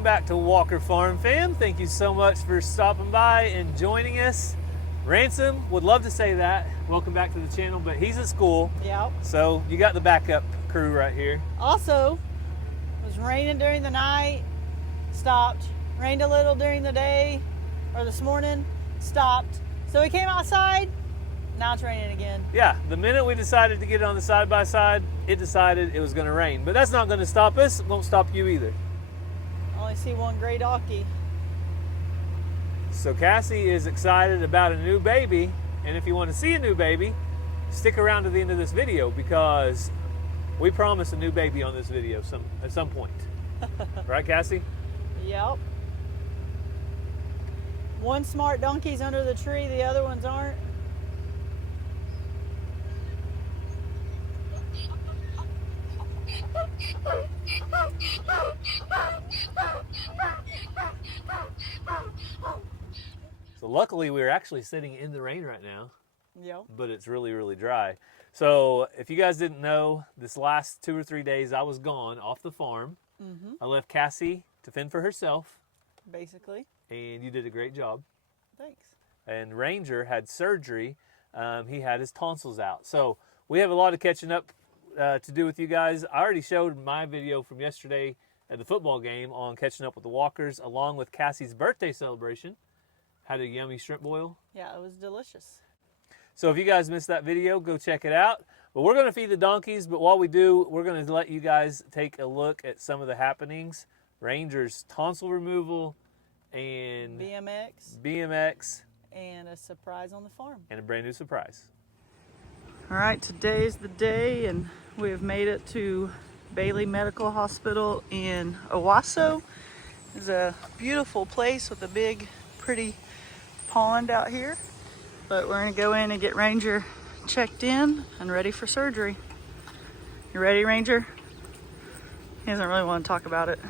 welcome back to Walker Farm Fam. Thank you so much for stopping by and joining us. Ransom would love to say that. Welcome back to the channel, but he's at school. Yep. So you got the backup crew right here. Also, it was raining during the night, stopped. Rained a little during the day, or this morning, stopped. So we came outside, now it's raining again. Yeah, the minute we decided to get it on the side-by-side, it decided it was gonna rain. But that's not gonna stop us, it won't stop you either. I only see one gray donkey. So Cassie is excited about a new baby, and if you want to see a new baby, stick around to the end of this video because we promise a new baby on this video at some point. Right, Cassie? Yep. One smart donkey's under the tree, the other ones aren't. So luckily we're actually sitting in the rain right now. Yep. But it's really, really dry. So if you guys didn't know, this last 2 or 3 days I was gone off the farm. I left Cassie to fend for herself. Basically. And you did a great job. Thanks. And Ranger had surgery. He had his tonsils out. So we have a lot of catching up to do with you guys. I already showed my video from yesterday at the football game on catching up with the Walkers, along with Cassie's birthday celebration. Had a yummy shrimp boil. Yeah, it was delicious. So if you guys missed that video, go check it out. But we're going to feed the donkeys, but while we do, we're going to let you guys take a look at some of the happenings. Ranger's tonsil removal and BMX and a surprise on the farm. And a brand new surprise. All right, today's the day, and we have made it to Bailey Medical Hospital in Owasso. It's a beautiful place with a big, pretty pond out here. But we're gonna go in and get Ranger checked in and ready for surgery. You ready, Ranger? He doesn't really want to talk about it.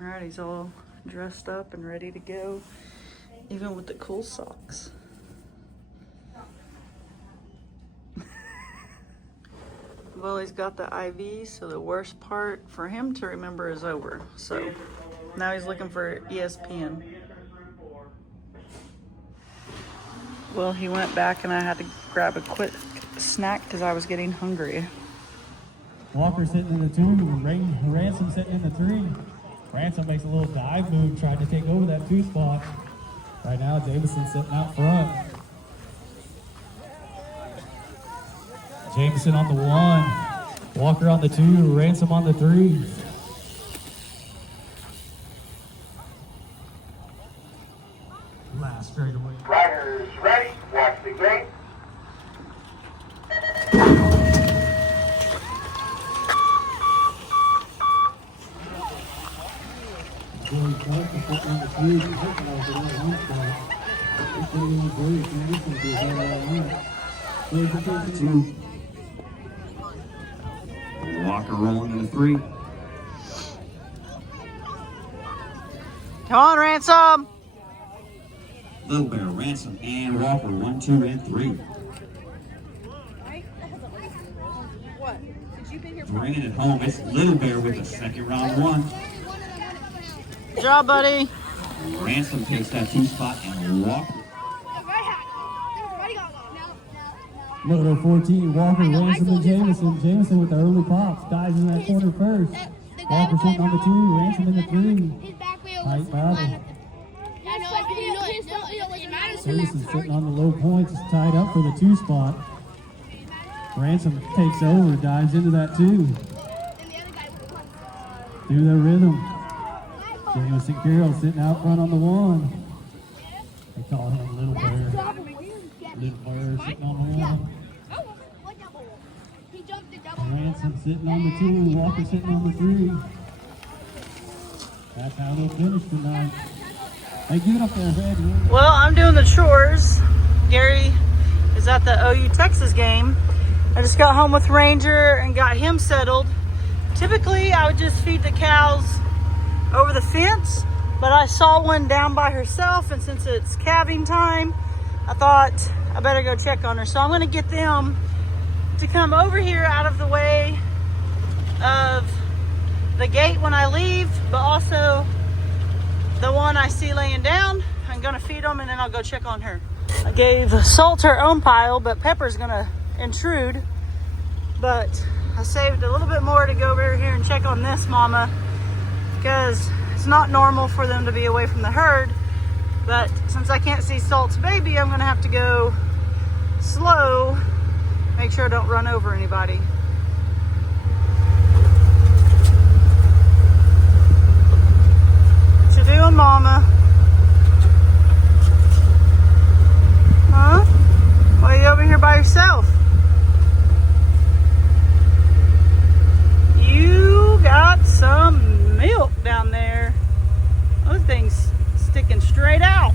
All right, he's all dressed up and ready to go, even with the cool socks. Well, he's got the IV, so the worst part for him to remember is over. So now he's looking for ESPN. Well, he went back and I had to grab a quick snack because I was getting hungry. Walker sitting in the 2, Ransom sitting in the 3. Ransom makes a little dive move, tried to take over that 2 spot. Right now, Jameson sitting out front. Jameson on the 1, Walker on the 2, Ransom on the 3. Last straightaway. Riders ready, watch the gate. Walker rolling in the 3. Come on, Ransom! Little Bear, Ransom, and Walker, 1, 2, and 3. What? Since you've been here Bringing it home, it's Little Bear with the second round 1. Good job, buddy. Ransom takes that 2 spot, and Walker. Moto 14, Walker, Ransom, and Jameson. Jameson with the early pops, dives in that corner first. Walker sitting on the 2, Ransom in the 3. Tight battle. Jameson sitting on the low points, is tied up for the 2 spot. Ransom takes over, dives into that 2. Do the rhythm. Jameson Carroll sitting out front on the 1. They call him Little Bear. Little Bear sitting on the 1. Ransom sitting on the 2, and Walker sitting on the 3. That's how they'll finish tonight. Hey, give it up there, Red. Well, I'm doing the chores. Gary is at the OU Texas game. I just got home with Ranger and got him settled. Typically, I would just feed the cows over the fence, but I saw one down by herself, and since it's calving time, I thought I better go check on her. So I'm gonna get them to come over here out of the way of the gate when I leave, but also the one I see laying down. I'm gonna feed them and then I'll go check on her. I gave Salt her own pile, but Pepper's gonna intrude. But I saved a little bit more to go over here and check on this mama, because it's not normal for them to be away from the herd. But since I can't see Salt's baby, I'm gonna have to go slow, make sure I don't run over anybody. What you doing, mama? Huh? Why are you over here by yourself? You got some milk down there. Those things sticking straight out.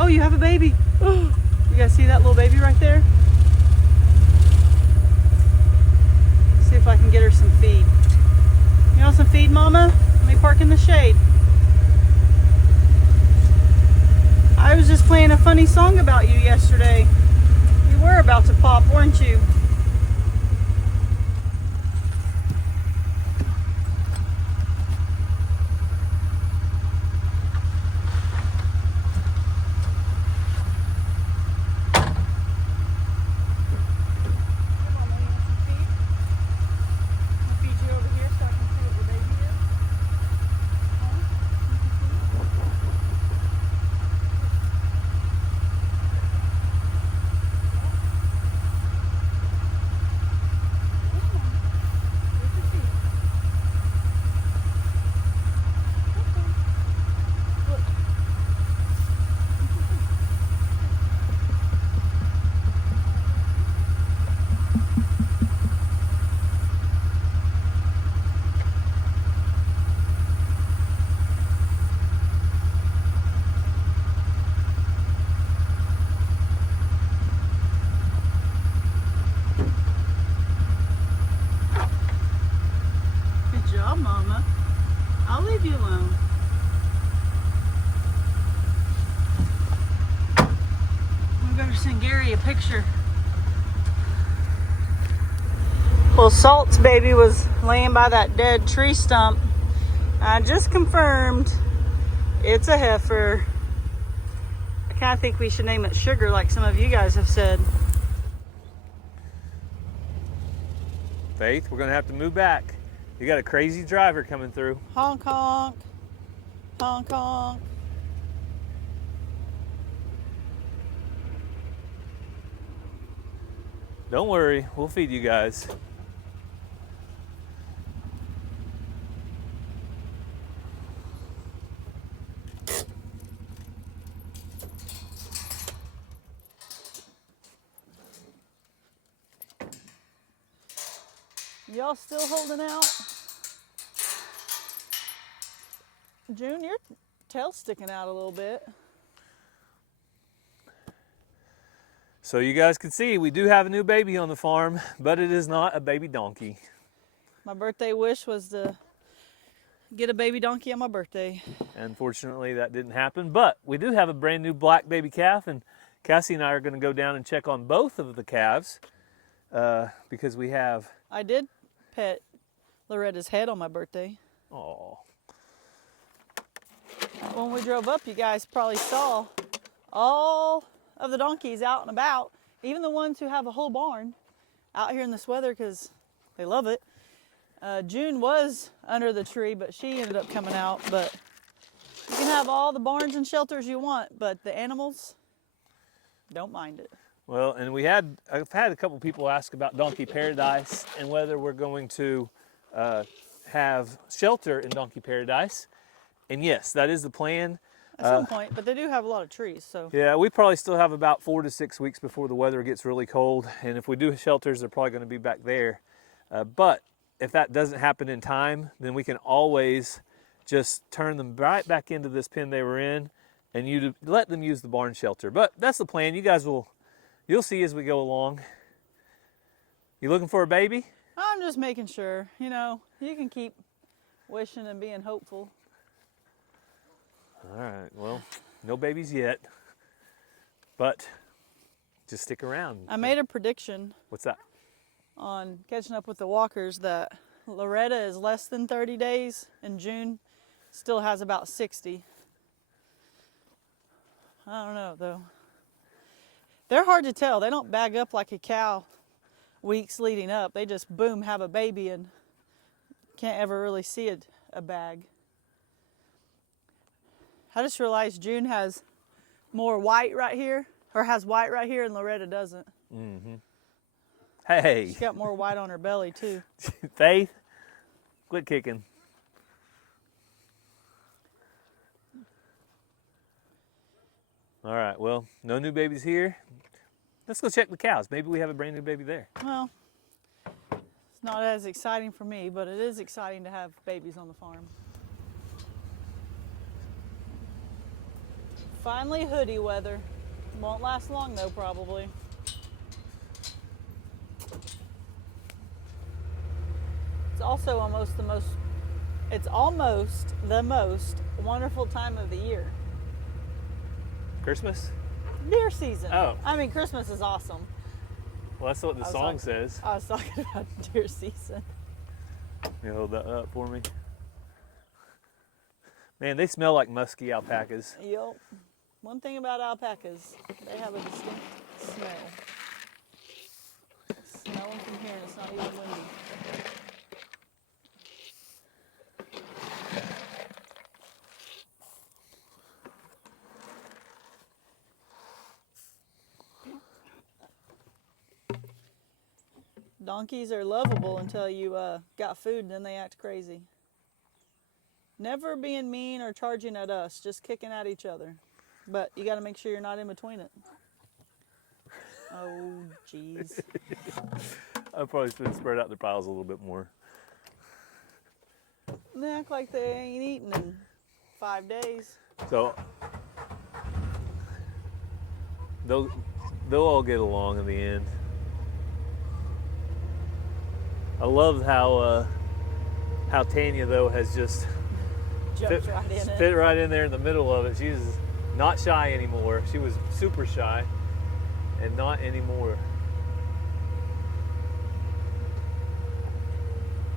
Oh, you have a baby. Oh, you guys see that little baby right there? See if I can get her some feed. You want some feed, mama? Let me park in the shade. I was just playing a funny song about you yesterday. You were about to pop, weren't you? Mama. I'll leave you alone. We better send Gary a picture. Well, Salt's baby was laying by that dead tree stump. I just confirmed it's a heifer. I kind of think we should name it Sugar, like some of you guys have said. Faith, we're gonna have to move back. You got a crazy driver coming through. Honk honk. Honk honk. Don't worry, we'll feed you guys. Y'all still holding out? June, your tail's sticking out a little bit. So you guys can see we do have a new baby on the farm, but it is not a baby donkey. My birthday wish was to get a baby donkey on my birthday. Unfortunately, that didn't happen, but we do have a brand new black baby calf, and Cassie and I are going to go down and check on both of the calves because we have... I did pet Loretta's head on my birthday. Oh. When we drove up, you guys probably saw all of the donkeys out and about, even the ones who have a whole barn out here in this weather because they love it. June was under the tree, but she ended up coming out. But you can have all the barns and shelters you want, but the animals don't mind it. Well, and I've had a couple people ask about Donkey Paradise and whether we're going to have shelter in Donkey Paradise. And yes, that is the plan. At some point, but they do have a lot of trees, so. Yeah, we probably still have about 4 to 6 weeks before the weather gets really cold. And if we do shelters, they're probably going to be back there. But if that doesn't happen in time, then we can always just turn them right back into this pen they were in and you let them use the barn shelter. But that's the plan. You guys you'll see as we go along. You looking for a baby? I'm just making sure, you know, you can keep wishing and being hopeful. All right, well, no babies yet, but just stick around. I made a prediction. What's that? On catching up with the walkers that Loretta is less than 30 days, and June still has about 60. I don't know though. They're hard to tell. They don't bag up like a cow weeks leading up. They just boom, have a baby and can't ever really see a bag. I just realized June has more white right here, or has white right here, and Loretta doesn't. Mm-hmm. Hey. She's got more white on her belly too. Faith, quit kicking. All right, well, no new babies here. Let's go check the cows. Maybe we have a brand new baby there. Well, it's not as exciting for me, but it is exciting to have babies on the farm. Finally hoodie weather. Won't last long though, probably. It's also almost the most wonderful time of the year. Christmas? Deer season. Oh. I mean, Christmas is awesome. Well, that's what the song says. I was talking about deer season. You hold that up for me. Man, they smell like musky alpacas. Yup. One thing about alpacas, they have a distinct smell. Smell them from here and it's not even windy. Donkeys are lovable until you got food and then they act crazy. Never being mean or charging at us, just kicking at each other. But you got to make sure you're not in between it. Oh, jeez. I probably should spread out their piles a little bit more. They act like they ain't eaten in 5 days. So they'll all get along in the end. I love how Tanya though has just Jumped right in it. fit right in there in the middle of it. She's not shy anymore. She was super shy, and not anymore.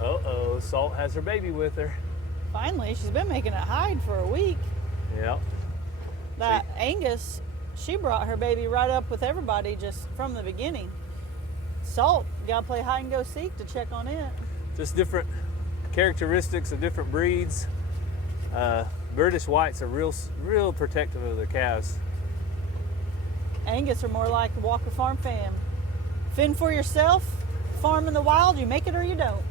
Uh-oh, Salt has her baby with her. Finally, she's been making it hide for a week. Yep. That Angus, she brought her baby right up with everybody just from the beginning. Salt, gotta play hide and go seek to check on it. Just different characteristics of different breeds. British Whites are real protective of their calves. Angus are more like the Walker Farm fam. Fend for yourself, farm in the wild, you make it or you don't.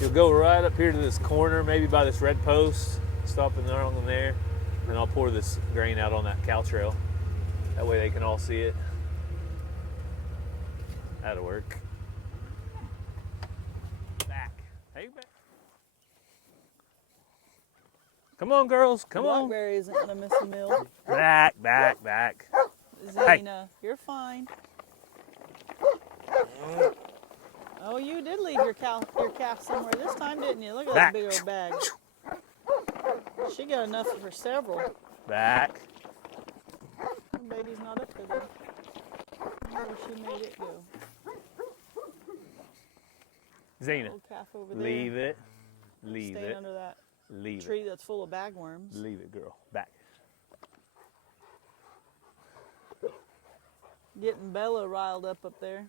You'll go right up here to this corner, maybe by this red post, stop in there on there, and I'll pour this grain out on that cow trail. That way they can all see it. That'll work. Back. Hey, back. Come on, girls. Come on. Blackberry isn't gonna miss a meal. Back, back, back. Zena, you're fine. Oh, you did leave your calf somewhere this time, didn't you? Look at that big old bag. She got enough for several. Back. The baby's not up there. Where she made it go. Zena, Old calf over there. leave it. Leave Staying it. under that Leave tree it. that's full of bagworms. Leave it, girl. Back. Getting Bella riled up there.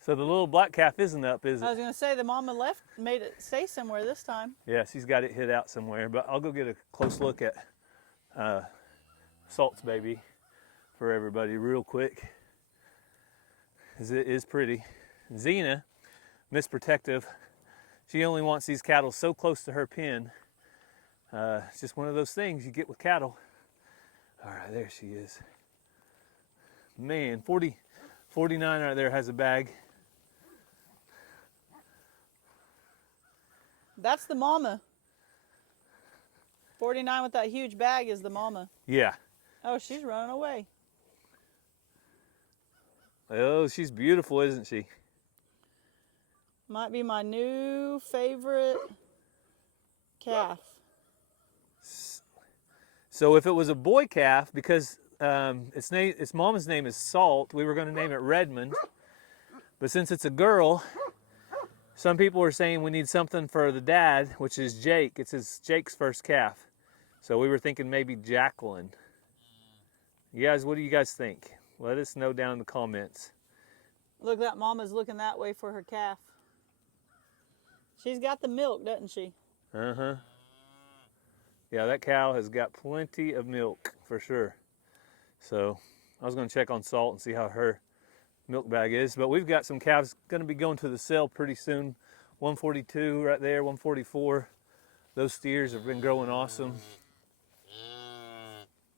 So the little black calf isn't up, is I was it? gonna say the mama made it stay somewhere this time. Yeah, she's got it hid out somewhere. But I'll go get a close look at Salt's baby for everybody real quick. 'Cause it is pretty. Zena, Miss Protective, she only wants these cattle so close to her pen. It's just one of those things you get with cattle. All right, there she is. Man, 49 right there has a bag. That's the mama. 49 with that huge bag is the mama. Yeah. Oh, she's running away. Oh, she's beautiful, isn't she? Might be my new favorite calf. So if it was a boy calf, because its mama's name is Salt. We were going to name it Redmond, but since it's a girl, some people are saying we need something for the dad, which is Jake. It's Jake's first calf. So we were thinking maybe Jacqueline. You guys, what do you guys think? Let us know down in the comments. Look, that mama's looking that way for her calf. She's got the milk, doesn't she? Uh-huh. Yeah, that cow has got plenty of milk for sure. So I was going to check on Salt and see how her milk bag is. But we've got some calves going to be going to the sale pretty soon. 142 right there, 144. Those steers have been growing awesome.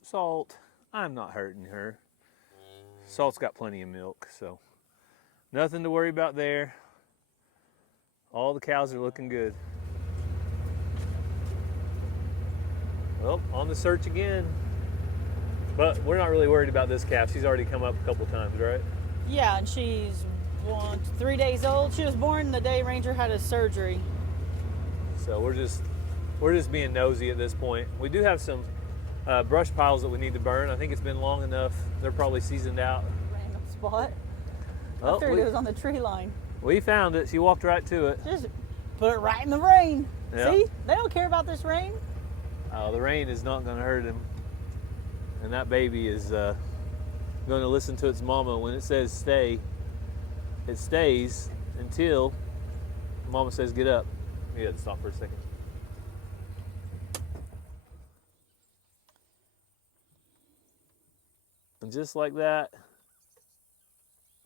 Salt, I'm not hurting her. Salt's got plenty of milk, so nothing to worry about there. All the cows are looking good. Well, on the search again. But we're not really worried about this calf. She's already come up a couple times, right? Yeah, and she's 3 days old. She was born the day Ranger had his surgery. So we're just being nosy at this point. We do have some brush piles that we need to burn. I think it's been long enough. They're probably seasoned out. Random spot. Oh, I figured it was on the tree line. We found it. She walked right to it. Just put it right in the rain. Yep. See? They don't care about this rain. Oh, the rain is not going to hurt him. And that baby is going to listen to its mama. When it says stay, it stays until mama says get up. You got to stop for a second. And just like that,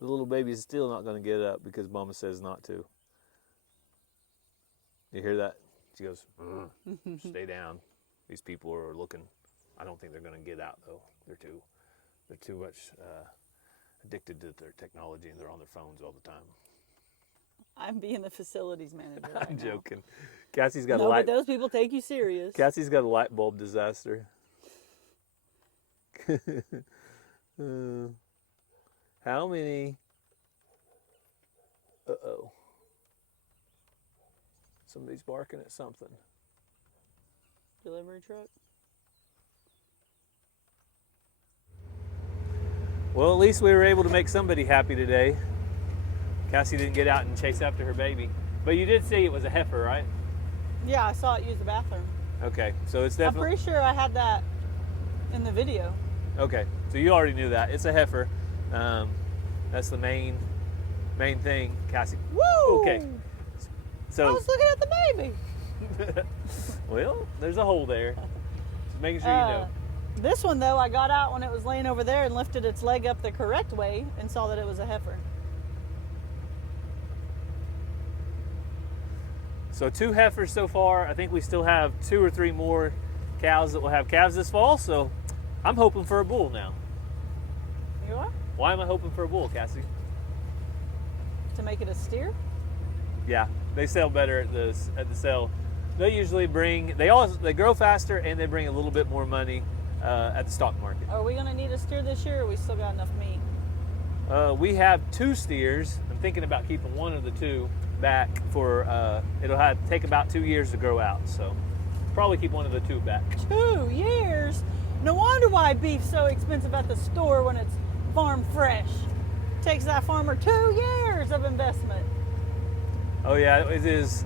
the little baby is still not going to get up because mama says not to. You hear that? She goes, stay down. These people are looking. I don't think they're going to get out though. They're too much addicted to their technology and they're on their phones all the time. I'm being the facilities manager. I'm joking. Cassie's got a No, light. but those people take you serious. Cassie's got a light bulb disaster. How many? Uh-oh. Somebody's barking at something. Delivery truck. Well, at least we were able to make somebody happy today. Cassie didn't get out and chase after her baby. But you did see it was a heifer, right? Yeah, I saw it use the bathroom. Okay, so it's I'm definitely... pretty sure I had that in the video. Okay, so you already knew that. It's a heifer. That's the main thing. Cassie. Woo! Okay. I So, was looking at the baby. well, there's a hole there. Just making sure you know. This one, though, I got out when it was laying over there and lifted its leg up the correct way and saw that it was a heifer. So 2 heifers so far. I think we still have 2 or 3 more cows that will have calves this fall. So I'm hoping for a bull now. You are? Why am I hoping for a bull, Cassie? To make it a steer? Yeah, they sell better at the sale. They usually bring, they grow faster and they bring a little bit more money at the stock market. Are we going to need a steer this year, or we still got enough meat? We have 2 steers. I'm thinking about keeping one of the 2 back for, it'll take about 2 years to grow out. So probably keep one of the 2 back. 2 years? No wonder why beef's so expensive at the store when it's farm fresh. Takes that farmer 2 years of investment. Oh yeah, it is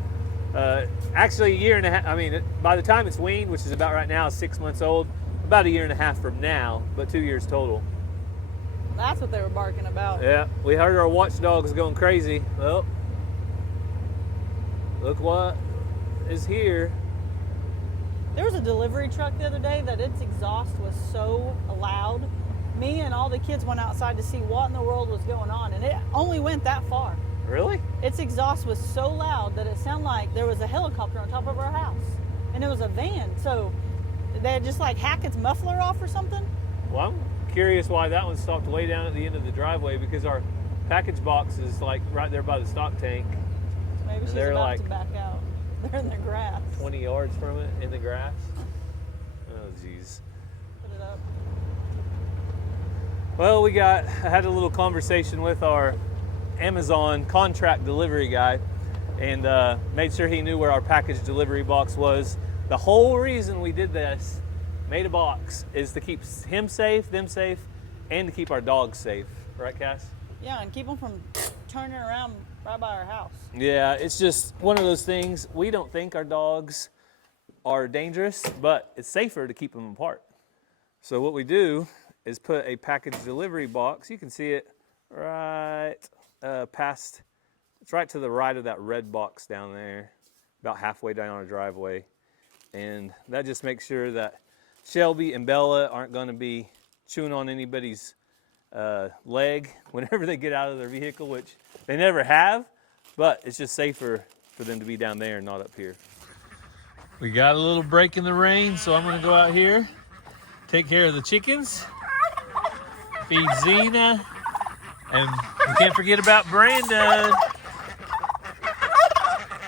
actually a year and a half. I mean, by the time it's weaned, which is about right now, 6 months old, about a year and a half from now, but 2 years total. That's what they were barking about. Yeah, we heard our watchdogs going crazy. Well, look what is here. There was a delivery truck the other day that its exhaust was so loud. Me and all the kids went outside to see what in the world was going on, and it only went that far. Really? Its exhaust was so loud that it sounded like there was a helicopter on top of our house. And it was a van, so they had just like hack its muffler off or something. Well, I'm curious why that one stopped way down at the end of the driveway, because our package box is like right there by the stock tank. Maybe she's they're about like to back out. They're in the grass. 20 yards from it in the grass. Oh, jeez. Put it up. Well, I had a little conversation with our Amazon contract delivery guy and made sure he knew where our package delivery box was. The whole reason we did this, made a box is to keep him safe, them safe, and to keep our dogs safe. Right, Cass? Yeah, and keep them from turning around right by our house. Yeah, it's just one of those things. We don't think our dogs are dangerous, but it's safer to keep them apart. So what we do is put a package delivery box. You can see it right past, it's right to the right of that red box down there, about halfway down our driveway. And that just makes sure that Shelby and Bella aren't going to be chewing on anybody's leg whenever they get out of their vehicle, which they never have, but it's just safer for them to be down there and not up here. We got a little break in the rain, so I'm going to go out here, take care of the chickens, feed Xena, and we can't forget about Brandon.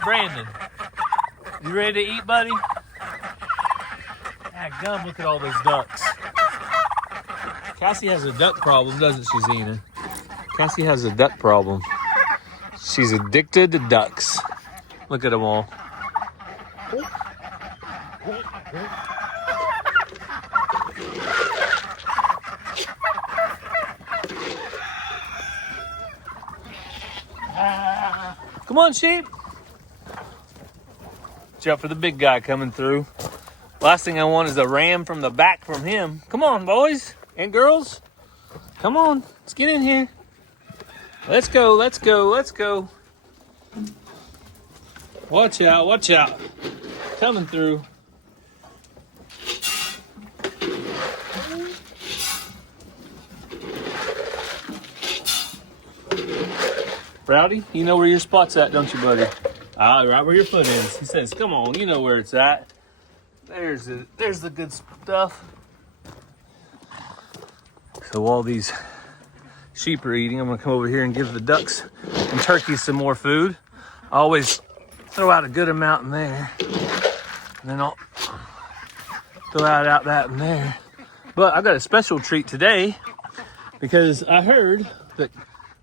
Brandon, you ready to eat, buddy? Ah, gum, look at all those ducks. Cassie has a duck problem, doesn't she, Xena? Cassie has a duck problem. She's addicted to ducks. Look at them all. Come on, sheep. Watch out for the big guy coming through. Last thing I want is a ram from the back from him. Come on, boys and girls. Come on, let's get in here. Let's go, let's go, let's go. Watch out, watch out. Coming through. Rowdy, you know where your spot's at, don't you, buddy? Ah, right where your foot is. He says, come on, you know where it's at. There's the good stuff. So while these sheep are eating, I'm gonna come over here and give the ducks and turkeys some more food. I always throw out a good amount in there, and then I'll throw out that in there. But I got a special treat today because I heard that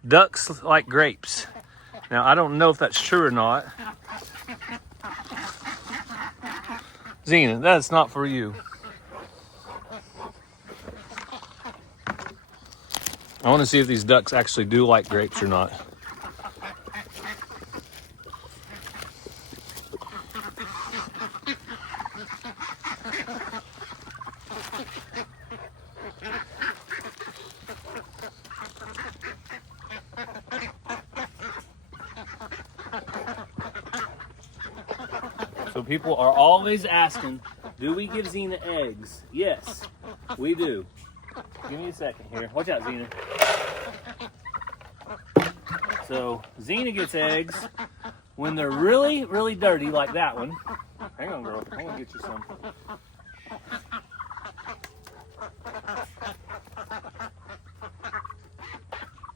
ducks like grapes. Now, I don't know if that's true or not. Xena, that's not for you. I want to see if these ducks actually do like grapes or not. So people are always asking, do we give Xena eggs? Yes, we do. Give me a second here. Watch out, Xena. So Xena gets eggs when they're really, really dirty, like that one. Hang on, girl. I'm gonna get you some.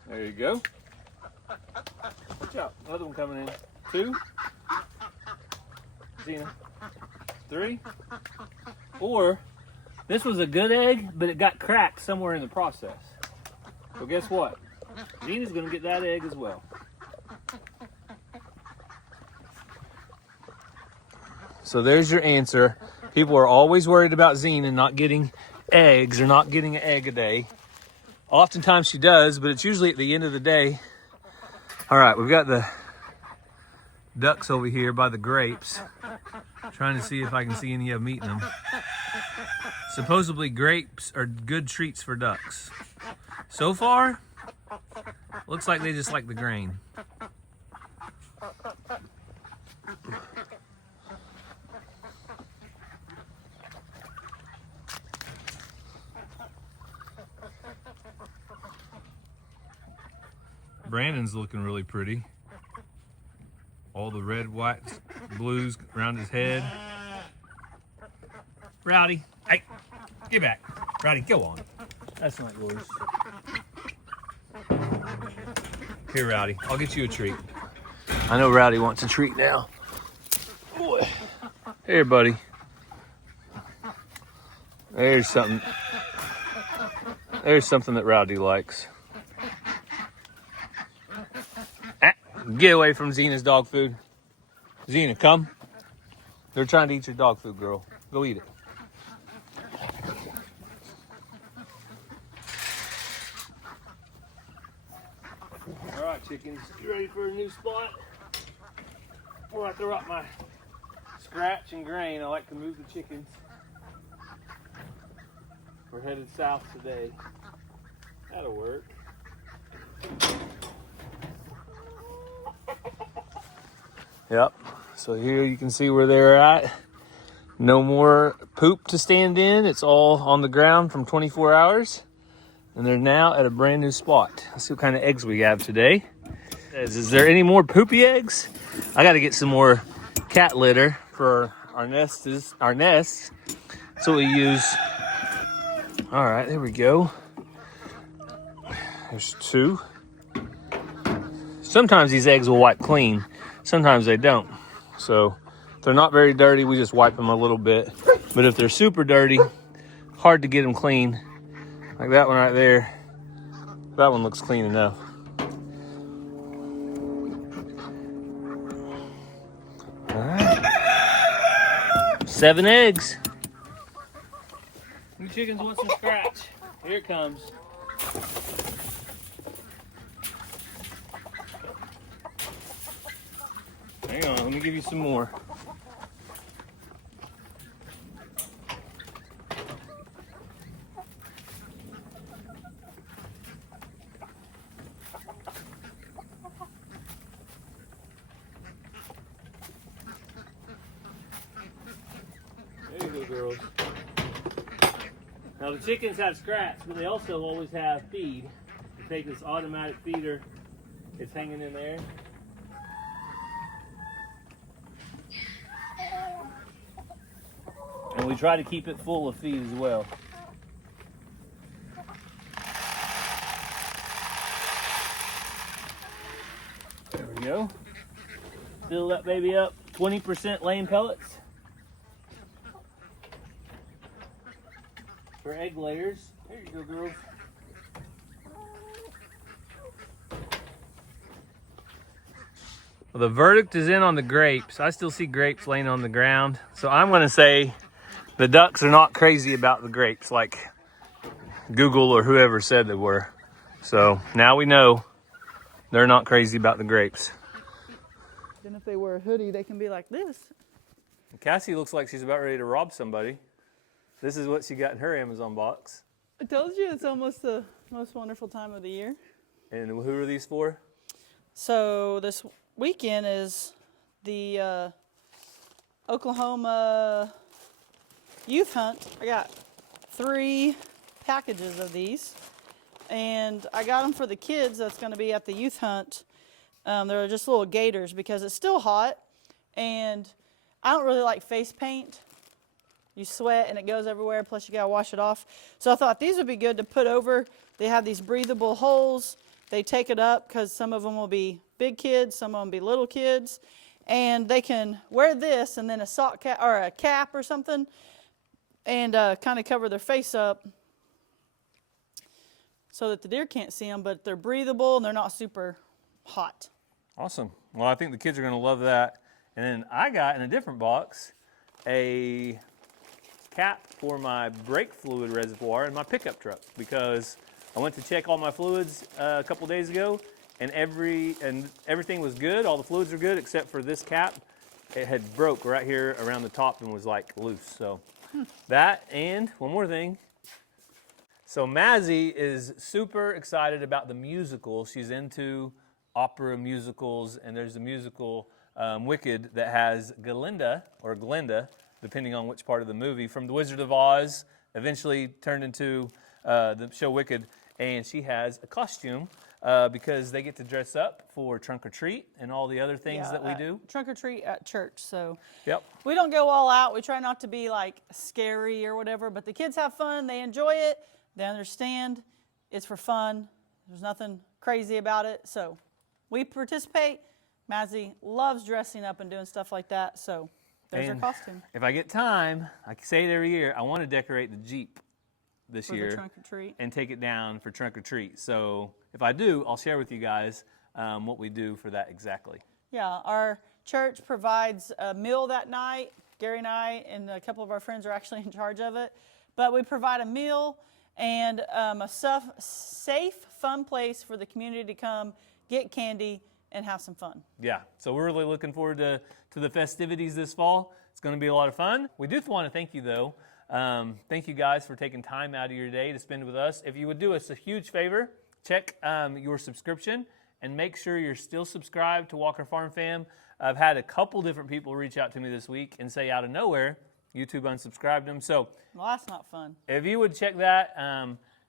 There you go. Watch out. Another one coming in. 2. Xena. 3. 4. This was a good egg, but it got cracked somewhere in the process. So guess what? Xena's gonna get that egg as well. So there's your answer. People are always worried about Xena not getting eggs or not getting an egg a day. Oftentimes she does, but it's usually at the end of the day. All right, we've got the ducks over here by the grapes. Trying to see if I can see any of them eating them. Supposedly grapes are good treats for ducks. So far, looks like they just like the grain. Brandon's looking really pretty. All the red, whites, blues around his head. Rowdy, hey, get back. Rowdy, go on. That's not yours. Here, Rowdy, I'll get you a treat. I know Rowdy wants a treat now. Boy. Here, buddy. There's something. There's something that Rowdy likes. Get away from Xena's dog food. Xena, come. They're trying to eat your dog food, girl. Go eat it. Chickens, you ready for a new spot? Before I throw out my scratch and grain, I like to move the chickens. We're headed south today. That'll work. Yep, so here you can see where they're at. No more poop to stand in. It's all on the ground from 24 hours. And they're now at a brand new spot. Let's see what kind of eggs we have today. Is there any more poopy eggs? I got to get some more cat litter for our nests. That's what we use. All right, there we go. There's 2. Sometimes these eggs will wipe clean. Sometimes they don't. So if they're not very dirty, we just wipe them a little bit. But if they're super dirty, hard to get them clean. Like that one right there. That one looks clean enough. All right. 7 eggs. You chickens want some scratch. Here it comes. Hang on, let me give you some more. There you go, girls. Now the chickens have scratch, but they also always have feed. You take this automatic feeder, it's hanging in there. And we try to keep it full of feed as well. There we go. Fill that baby up. 20% laying pellets for egg layers. There you go, girls. Well, the verdict is in on the grapes. I still see grapes laying on the ground. So I'm going to say the ducks are not crazy about the grapes like Google or whoever said they were. So now we know they're not crazy about the grapes. Then if they wear a hoodie, they can be like this. Cassie looks like she's about ready to rob somebody. This is what she got in her Amazon box. I told you it's almost the most wonderful time of the year. And who are these for? So this weekend is the Oklahoma youth hunt. I got 3 packages of these, and I got them for the kids that's going to be at the youth hunt. They're just little gators because it's still hot, and I don't really like face paint. You sweat and it goes everywhere, plus you got to wash it off. So I thought these would be good to put over. They have these breathable holes. They take it up because some of them will be big kids, some of them will be little kids. And they can wear this and then a sock cap or a cap or something and kind of cover their face up so that the deer can't see them, but they're breathable and they're not super hot. Awesome. Well, I think the kids are going to love that. And then I got in a different box a cap for my brake fluid reservoir in my pickup truck because I went to check all my fluids a couple days ago, and everything was good. All the fluids are good except for this cap. It had broke right here around the top and was like loose. So that, and one more thing. So Mazzy is super excited about the musical. She's into opera musicals, and there's a musical, Wicked, that has Glinda, depending on which part of the movie, from The Wizard of Oz, eventually turned into the show Wicked, and she has a costume because they get to dress up for trunk or treat and all the other things that we do. Trunk or treat at church, so Yep. we don't go all out. We try not to be like scary or whatever, but the kids have fun. They enjoy it. They understand it's for fun. There's nothing crazy about it, so we participate. Mazzy loves dressing up and doing stuff like that, so there's her costume. If I get time, I say it every year, I want to decorate the Jeep this For year the trunk or treat. and take it down for trunk or treat. So if I do, I'll share with you guys what we do for that exactly. Yeah, our church provides a meal that night. Gary and I and a couple of our friends are actually in charge of it. But we provide a meal and a safe, fun place for the community to come get candy, and have some fun. Yeah, so we're really looking forward to the festivities this fall. It's going to be a lot of fun. We do want to thank you, though. Thank you guys for taking time out of your day to spend with us. If you would do us a huge favor, check your subscription and make sure you're still subscribed to Walker Farm Fam. I've had a couple different people reach out to me this week and say out of nowhere, YouTube unsubscribed them. So Well, that's not fun. if you would check that,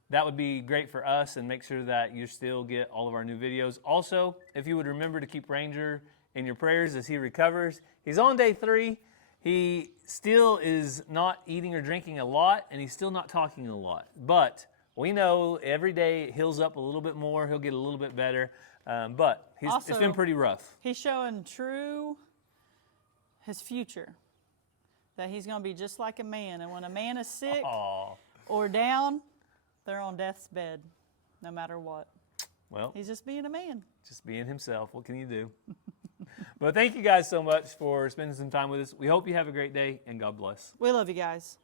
that would be great for us, and make sure that you still get all of our new videos. Also, if you would remember to keep Ranger in your prayers as he recovers. He's on day 3. He still is not eating or drinking a lot, and he's still not talking a lot. But we know every day it heals up a little bit more. He'll get a little bit better. But it's Also, been pretty rough. He's showing his future, that he's going to be just like a man. And when a man is sick or down, they're on death's bed, no matter what. Well, He's just being a man. just being himself. What can you do? But thank you guys so much for spending some time with us. We hope you have a great day, and God bless. We love you guys.